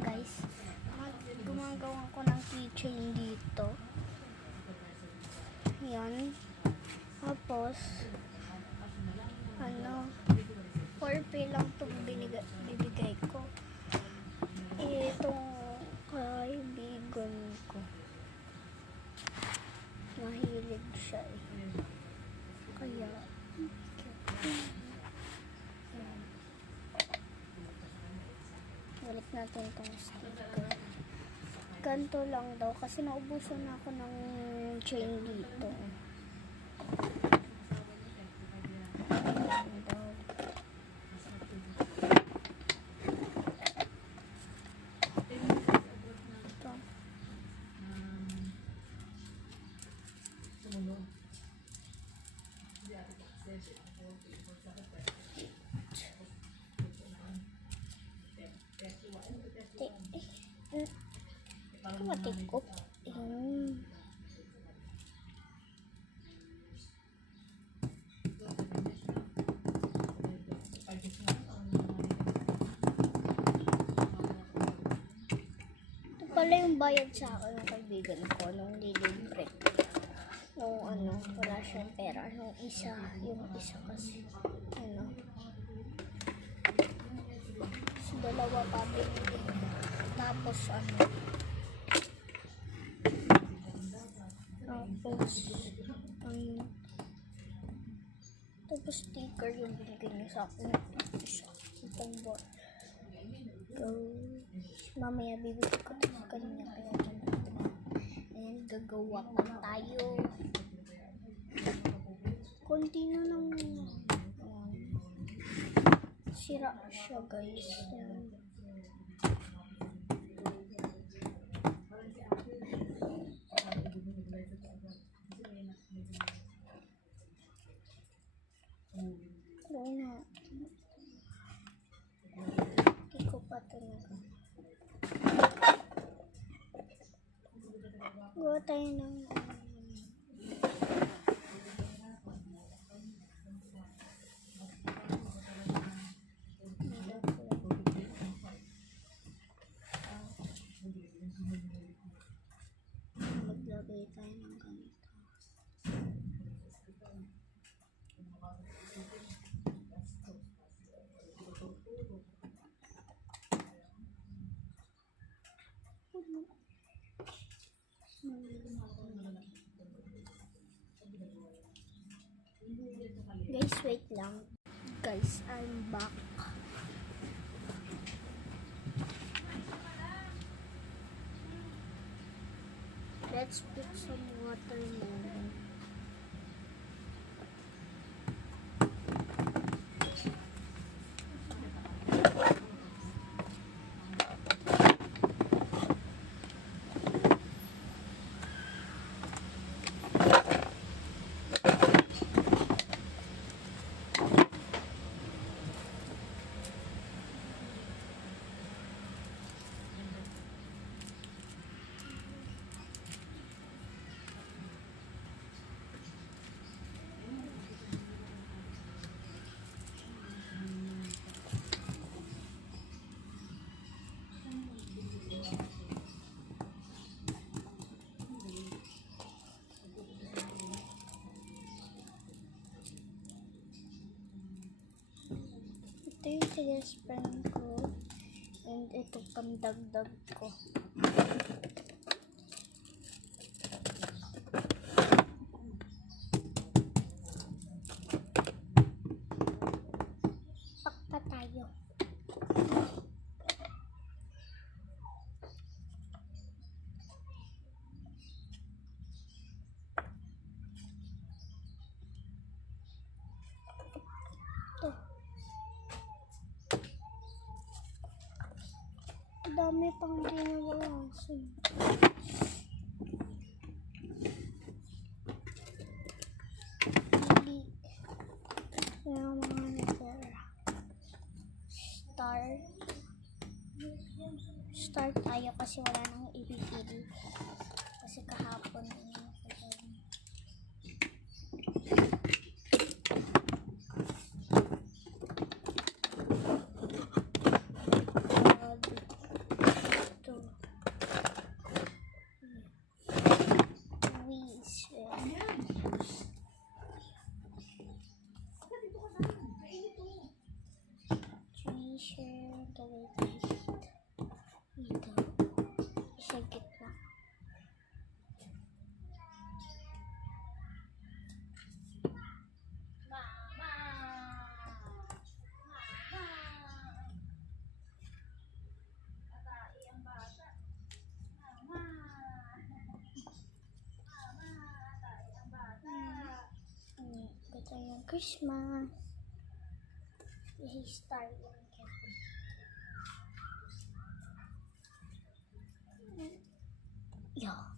guys, gumagawa ko ng keychain dito. Yan. Tapos, 4P lang itong bibigay ko. Itong kaibigan ko. Mahilig siya eh. Kaya, balik natin itong sticker. Ganto lang daw kasi naubusan na ako ng chain dito. Ayan daw. Ito. Matikop. Ito pala yung bayad sa akin ng kaibigan ko nung lilibre. Nung wala siyang pera. Yung isa kasi, so, dalawa pa binili. Tapos, tapos sticker yung binigay niya sa akin. Itong board. So, mamaya bibigay ko ito sa kanya. Kaya and gagawa ko tayo. Kunti na lang. Sira siya guys. Hindi ko pa talaga. Gawa tayo ng maglagay tayo ng ganito. Guys, wait lang. Guys, I'm back. Let's put some water now. Ito yung sinespan ko. And ito pandagdag ko. Pakpa tayo. Dami pang ginagawa. Hindi. Yung mga nagpera. Start tayo kasi wala nang ibigil. Kasi kahapon Christmas. Hey, star. Yeah.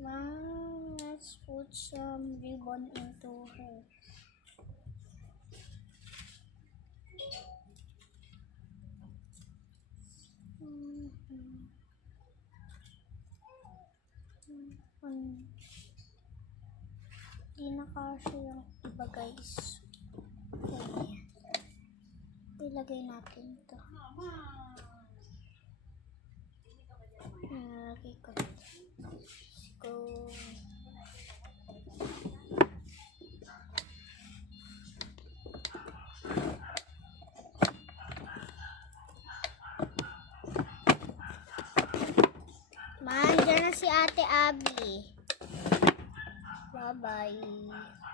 Mom, let's put some ribbon into her. Di na kasi yung iba, guys. Ayan. Ilagay natin ito. Ilagay ko. Let's go. Man, dyan na si Ate Abby. Bye-bye.